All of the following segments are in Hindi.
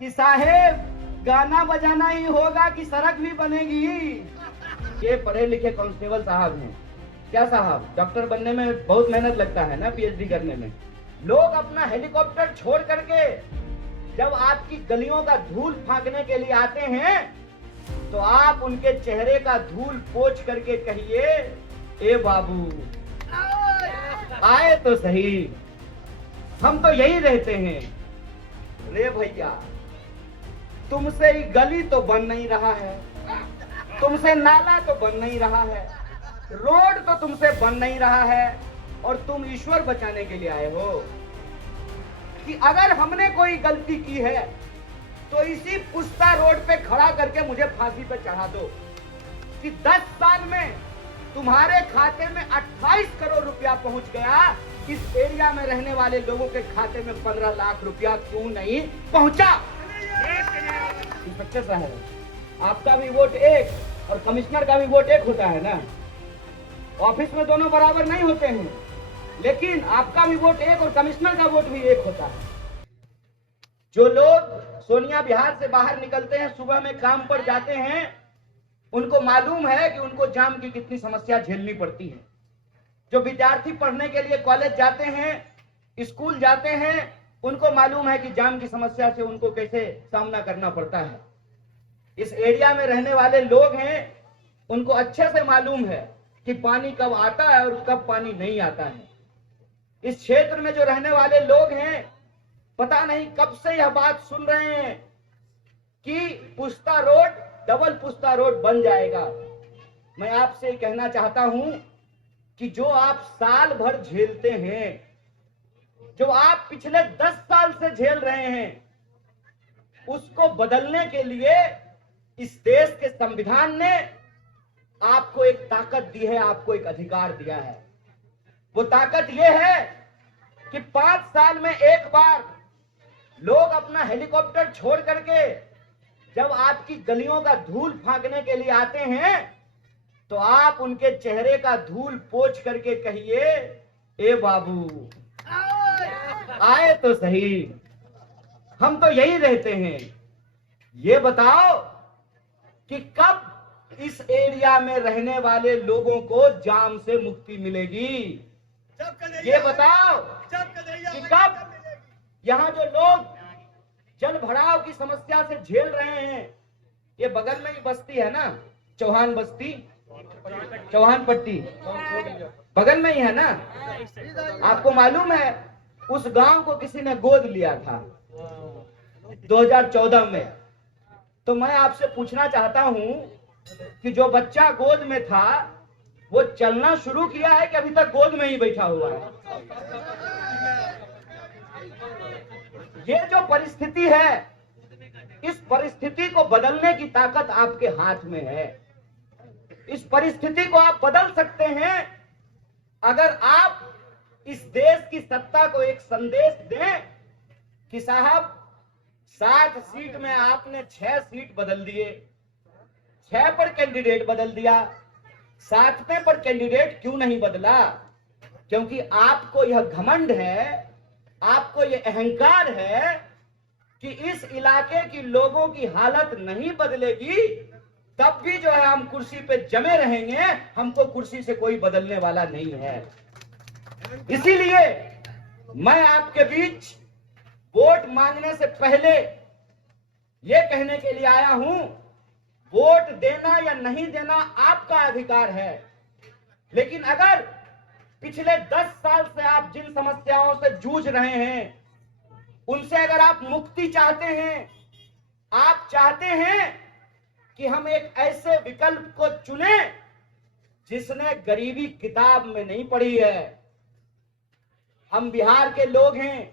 कि साहेब गाना बजाना ही होगा कि सड़क भी बनेगी। ये पढ़े लिखे कांस्टेबल साहब हैं। क्या साहब, डॉक्टर बनने में बहुत मेहनत लगता है ना, पीएचडी करने में। लोग अपना हेलीकॉप्टर छोड़ करके जब आपकी गलियों का धूल फांकने के लिए आते हैं तो आप उनके चेहरे का धूल पोंछ करके कहिए, ए बाबू आए तो सही, हम तो यही रहते हैं। रे भैया, तुमसे ही गली तो बन नहीं रहा है, तुमसे नाला तो बन नहीं रहा है, रोड तो तुमसे बन नहीं रहा है, और तुम ईश्वर बचाने के लिए आए हो कि अगर हमने कोई गलती की है तो इसी पुस्ता रोड पे खड़ा करके मुझे फांसी पे चढ़ा दो कि 10 साल में तुम्हारे खाते में 28 करोड़ रुपया पहुंच गया, इस एरिया में रहने वाले लोगों के खाते में 15 लाख रुपया क्यों नहीं पहुंचा? इंस्पेक्टर साहब, आपका भी वोट एक और कमिश्नर का भी वोट एक होता है ना। ऑफिस में दोनों बराबर नहीं होते हैं, लेकिन आपका भी वोट एक और कमिश्नर का वोट भी एक होता है। जो लोग सोनिया विहार से बाहर निकलते हैं, सुबह में काम पर जाते हैं, उनको मालूम है कि उनको जाम की कितनी समस्या झेलनी पड़ती है। जो विद्यार्थी पढ़ने के लिए कॉलेज जाते हैं, स्कूल जाते हैं, उनको मालूम है कि जाम की समस्या से उनको कैसे सामना करना पड़ता है। इस एरिया में रहने वाले लोग हैं, उनको अच्छे से मालूम है कि पानी कब आता है और कब पानी नहीं आता है। इस क्षेत्र में जो रहने वाले लोग हैं, पता नहीं कब से यह बात सुन रहे हैं कि पुस्ता रोड, डबल पुस्ता रोड बन जाएगा। मैं आपसे कहना चाहता हूं कि जो आप साल भर झेलते हैं, जो आप पिछले 10 साल से झेल रहे हैं, उसको बदलने के लिए इस देश के संविधान ने आपको एक ताकत दी है, आपको एक अधिकार दिया है। वो ताकत यह है कि 5 साल में एक बार लोग अपना हेलीकॉप्टर छोड़ करके जब आपकी गलियों का धूल फांकने के लिए आते हैं तो आप उनके चेहरे का धूल पोंछ करके कहिए, ए बाबू आए तो सही, हम तो यही रहते हैं। ये बताओ कि कब इस एरिया में रहने वाले लोगों को जाम से मुक्ति मिलेगी? ये बताओ कि कब यहाँ जो लोग जल भराव की समस्या से झेल रहे हैं, ये बगल में ही बस्ती है ना, चौहान बस्ती, चौहान पट्टी बगल में ही है ना। आपको मालूम है उस गांव को किसी ने गोद लिया था 2014 में। तो मैं आपसे पूछना चाहता हूं कि जो बच्चा गोद में था वो चलना शुरू किया है कि अभी तक गोद में ही बैठा हुआ है? ये जो परिस्थिति है, इस परिस्थिति को बदलने की ताकत आपके हाथ में है। इस परिस्थिति को आप बदल सकते हैं अगर आप इस देश की सत्ता को एक संदेश दें कि साहब 7 सीट में आपने 6 सीट बदल दिए, 6 पर कैंडिडेट बदल दिया, 7वें पर कैंडिडेट क्यों नहीं बदला? क्योंकि आपको यह घमंड है, आपको यह अहंकार है कि इस इलाके की लोगों की हालत नहीं बदलेगी, तब भी जो है हम कुर्सी पे जमे रहेंगे, हमको कुर्सी से कोई बदलने वाला नहीं है। इसीलिए मैं आपके बीच वोट मांगने से पहले यह कहने के लिए आया हूं, वोट देना या नहीं देना आपका अधिकार है, लेकिन अगर पिछले 10 साल से आप जिन समस्याओं से जूझ रहे हैं, उनसे अगर आप मुक्ति चाहते हैं, आप चाहते हैं कि हम एक ऐसे विकल्प को चुने जिसने गरीबी किताब में नहीं पढ़ी है। हम बिहार के लोग हैं,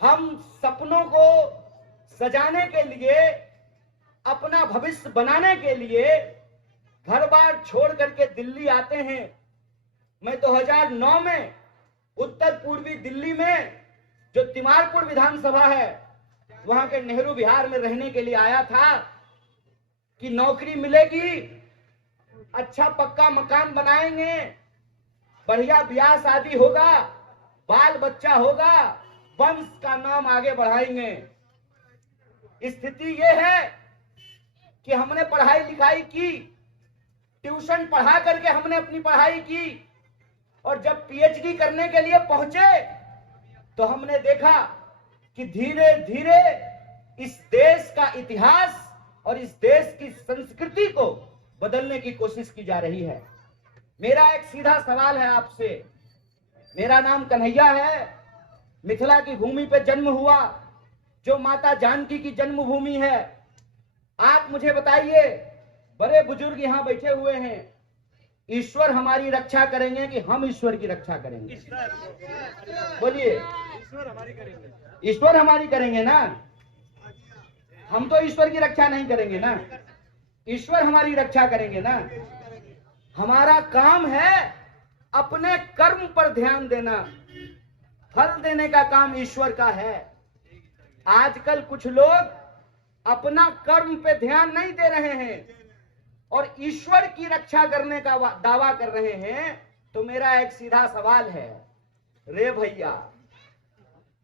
हम सपनों को सजाने के लिए, अपना भविष्य बनाने के लिए घर बार छोड़ करके दिल्ली आते हैं। मैं 2009 में उत्तर पूर्वी दिल्ली में जो तिमारपुर विधानसभा है, वहां के नेहरू विहार में रहने के लिए आया था कि नौकरी मिलेगी, अच्छा पक्का मकान बनाएंगे, बढ़िया ब्याह शादी होगा, बाल बच्चा होगा, वंश का नाम आगे बढ़ाएंगे। स्थिति ये है कि हमने पढ़ाई लिखाई की, ट्यूशन पढ़ा करके हमने अपनी पढ़ाई की, और जब पीएचडी करने के लिए पहुंचे तो हमने देखा कि धीरे धीरे इस देश का इतिहास और इस देश की संस्कृति को बदलने की कोशिश की जा रही है। मेरा एक सीधा सवाल है आपसे। मेरा नाम कन्हैया है, मिथिला की भूमि पे जन्म हुआ, जो माता जानकी की जन्मभूमि है। आप मुझे बताइए, बड़े बुजुर्ग यहाँ बैठे हुए हैं, ईश्वर हमारी रक्षा करेंगे कि हम ईश्वर की रक्षा करेंगे? बोलिए, ईश्वर हमारी करेंगे ना? हम तो ईश्वर की रक्षा नहीं करेंगे ना, ईश्वर हमारी रक्षा करेंगे ना। हमारा काम है अपने कर्म पर ध्यान देना, फल देने का काम ईश्वर का है। आजकल कुछ लोग अपना कर्म पे ध्यान नहीं दे रहे हैं और ईश्वर की रक्षा करने का दावा कर रहे हैं। तो मेरा एक सीधा सवाल है, रे भैया,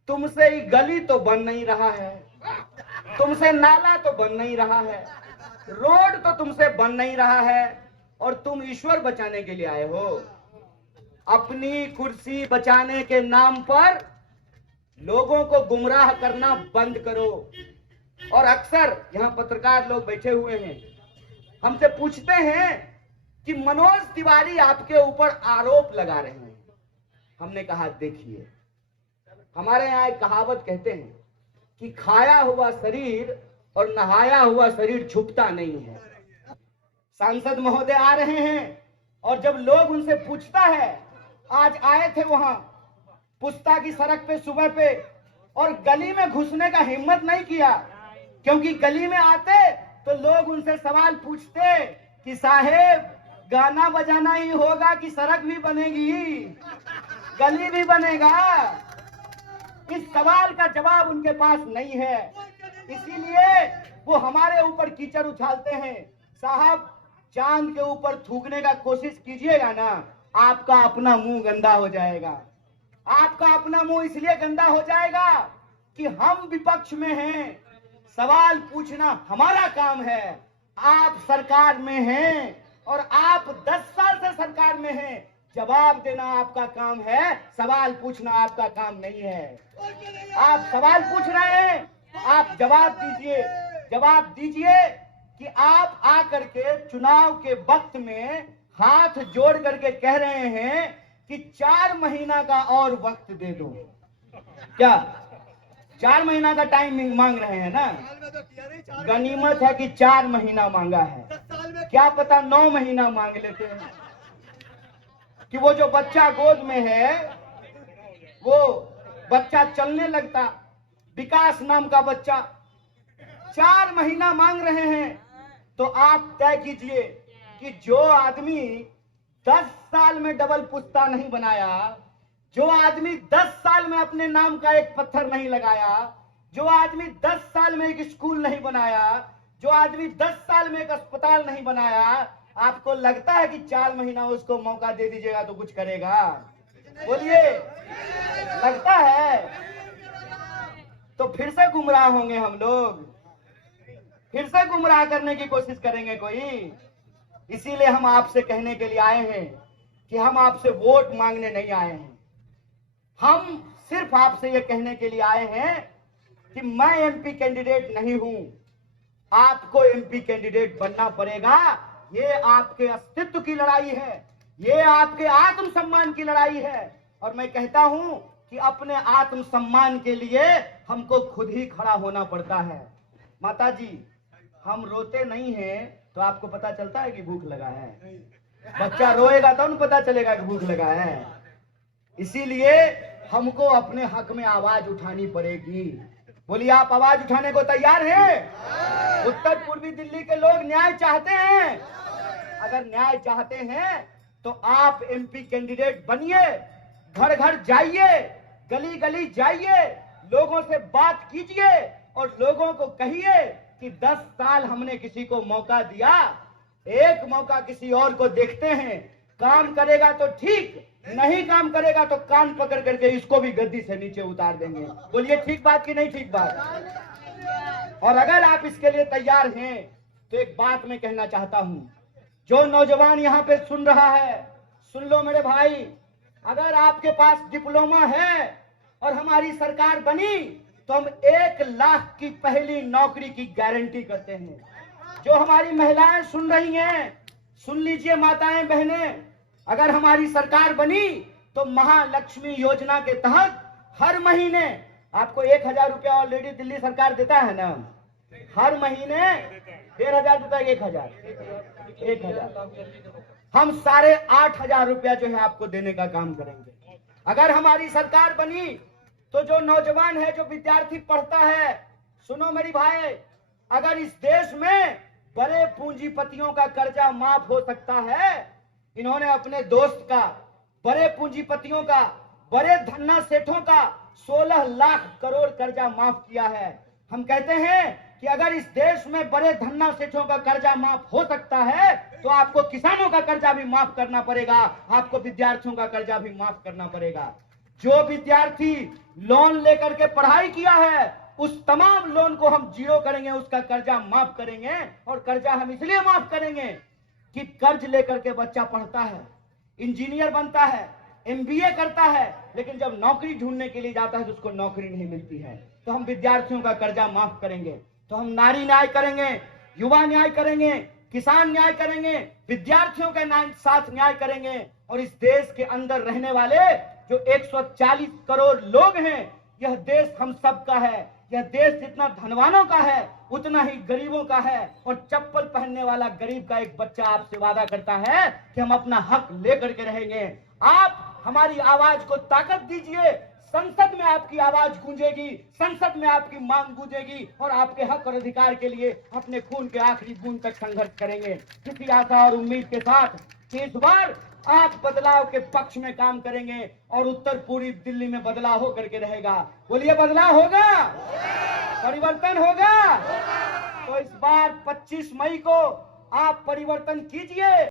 तुमसे ही गली तो बन नहीं रहा है, तुमसे नाला तो बन नहीं रहा है, रोड तो तुमसे बन नहीं रहा है, और तुम ईश्वर बचाने के लिए आए हो। अपनी कुर्सी बचाने के नाम पर लोगों को गुमराह करना बंद करो। और अक्सर यहाँ पत्रकार लोग बैठे हुए हैं, हमसे पूछते हैं कि मनोज तिवारी आपके ऊपर आरोप लगा रहे हैं। हमने कहा, देखिए, हमारे यहाँ एक कहावत कहते हैं कि खाया हुआ शरीर और नहाया हुआ शरीर छुपता नहीं है। सांसद महोदय आ रहे हैं और जब लोग उनसे पूछता है, आज आए थे वहां पुस्ता की सड़क पे सुबह पे, और गली में घुसने का हिम्मत नहीं किया, क्योंकि गली में आते तो लोग उनसे सवाल पूछते कि साहेब, गाना बजाना ही होगा कि सड़क भी बनेगी, गली भी बनेगा? इस सवाल का जवाब उनके पास नहीं है, इसीलिए वो हमारे ऊपर कीचड़ उछालते हैं। साहब, चांद के ऊपर थूकने का कोशिश कीजिएगा ना, आपका अपना मुंह गंदा हो जाएगा। आपका अपना मुंह इसलिए गंदा हो जाएगा कि हम विपक्ष में हैं, सवाल पूछना हमारा काम है। आप सरकार में हैं और आप 10 साल से सरकार में हैं, जवाब देना आपका काम है, सवाल पूछना आपका काम नहीं है। आप सवाल पूछ रहे हैं, आप जवाब दीजिए। जवाब दीजिए कि आप आकर के चुनाव के वक्त में हाथ जोड़ करके कह रहे हैं कि 4 महीना का और वक्त दे दो। क्या 4 महीना का टाइम मांग रहे हैं ना? गनीमत है कि 4 महीना मांगा है, क्या पता 9 महीना मांग लेते हैं कि वो जो बच्चा गोद में है वो बच्चा चलने लगता, विकास नाम का बच्चा। 4 महीना मांग रहे हैं। तो आप तय कीजिए कि जो आदमी 10 साल में डबल पुस्ता नहीं बनाया, जो आदमी 10 साल में अपने नाम का एक पत्थर नहीं लगाया, जो आदमी 10 साल में एक स्कूल नहीं बनाया, जो आदमी 10 साल में एक अस्पताल नहीं बनाया, आपको लगता है कि 4 महीना उसको मौका दे दीजिएगा तो कुछ करेगा? बोलिए, लगता है? तो फिर से गुमराह होंगे हम लोग, फिर से गुमराह करने की कोशिश करेंगे कोई। इसीलिए हम आपसे कहने के लिए आए हैं कि हम आपसे वोट मांगने नहीं आए हैं। हम सिर्फ आपसे ये कहने के लिए आए हैं कि मैं एमपी कैंडिडेट नहीं हूं, आपको एमपी कैंडिडेट बनना पड़ेगा। ये आपके अस्तित्व की लड़ाई है, ये आपके आत्मसम्मान की लड़ाई है। और मैं कहता हूं कि अपने आत्मसम्मान के लिए हमको खुद ही खड़ा होना पड़ता है। माता जी, हम रोते नहीं हैं तो आपको पता चलता है कि भूख लगा है? बच्चा रोएगा तो न पता चलेगा कि भूख लगा है। इसीलिए हमको अपने हक में आवाज उठानी पड़ेगी। बोलिए, आप आवाज उठाने को तैयार हैं? उत्तर पूर्वी दिल्ली के लोग न्याय चाहते हैं। अगर न्याय चाहते हैं तो आप एमपी कैंडिडेट बनिए, घर घर जाइए, गली गली जाइए, लोगों से बात कीजिए और लोगों को कहिए कि 10 साल हमने किसी को मौका दिया, एक मौका किसी और को देखते हैं, काम करेगा तो ठीक, नहीं काम करेगा तो कान पकड़ करके इसको भी गद्दी से नीचे उतार देंगे। बोलिए, ठीक बात कि नहीं ठीक बात? और अगर आप इसके लिए तैयार हैं तो एक बात मैं कहना चाहता हूं, जो नौजवान यहां पे सुन रहा है, सुन लो मेरे भाई, अगर आपके पास डिप्लोमा है और हमारी सरकार बनी तो हम 1 लाख की पहली नौकरी की गारंटी करते हैं। जो हमारी महिलाएं सुन रही हैं, सुन लीजिए माताएं बहनें, अगर हमारी सरकार बनी तो महालक्ष्मी योजना के तहत हर महीने आपको 1,000 रुपया ऑलरेडी दिल्ली सरकार देता है ना, हर महीने 1,500 देता है, 1,000 हम 8,500 रुपया जो है आपको देने का काम करेंगे। अगर हमारी सरकार बनी तो जो नौजवान है, जो विद्यार्थी पढ़ता है, सुनो मेरी भाई, अगर इस देश में बड़े पूंजीपतियों का कर्जा माफ हो सकता है, इन्होंने अपने दोस्त का, बड़े पूंजीपतियों का, बड़े धन्ना सेठों का 16 लाख करोड़ कर्जा माफ किया है। हम कहते हैं कि अगर इस देश में बड़े धन्ना सेठों का कर्जा माफ हो सकता है तो आपको किसानों का कर्जा भी माफ करना पड़ेगा, आपको विद्यार्थियों का कर्जा भी माफ करना पड़ेगा। जो विद्यार्थी लोन लेकर के पढ़ाई किया है उस तमाम लोन को हम जीरो करेंगे, उसका कर्जा माफ करेंगे। और कर्जा हम इसलिए माफ करेंगे कि कर्ज लेकर के बच्चा पढ़ता है, इंजीनियर बनता है, एमबीए करता है, लेकिन जब नौकरी ढूंढने के लिए जाता है तो उसको नौकरी नहीं मिलती है। तो हम विद्यार्थियों का कर्जा माफ करेंगे, तो हम नारी न्याय करेंगे, युवा न्याय करेंगे, किसान न्याय करेंगे, विद्यार्थियों के साथ न्याय करेंगे। और इस देश के अंदर रहने वाले जो 140 करोड़ लोग हैं, यह देश हम सबका है। यह देश जितना धनवानों का है उतना ही गरीबों का है। और चप्पल पहनने वाला गरीब का एक बच्चा आपसे वादा करता है कि हम अपना हक लेकर के रहेंगे। आप हमारी आवाज को ताकत दीजिए, संसद में आपकी आवाज गूंजेगी, संसद में आपकी मांग गूंजेगी और आपके हक और अधिकार के लिए अपने खून के आखिरी बूंद तक संघर्ष करेंगे। इसी आशा और उम्मीद के साथ कि इस बार आप बदलाव के पक्ष में काम करेंगे और उत्तर पूर्वी दिल्ली में बदलाव होकर के रहेगा। बोलिए, बदलाव होगा, परिवर्तन होगा। तो इस बार 25 मई को आप परिवर्तन कीजिए।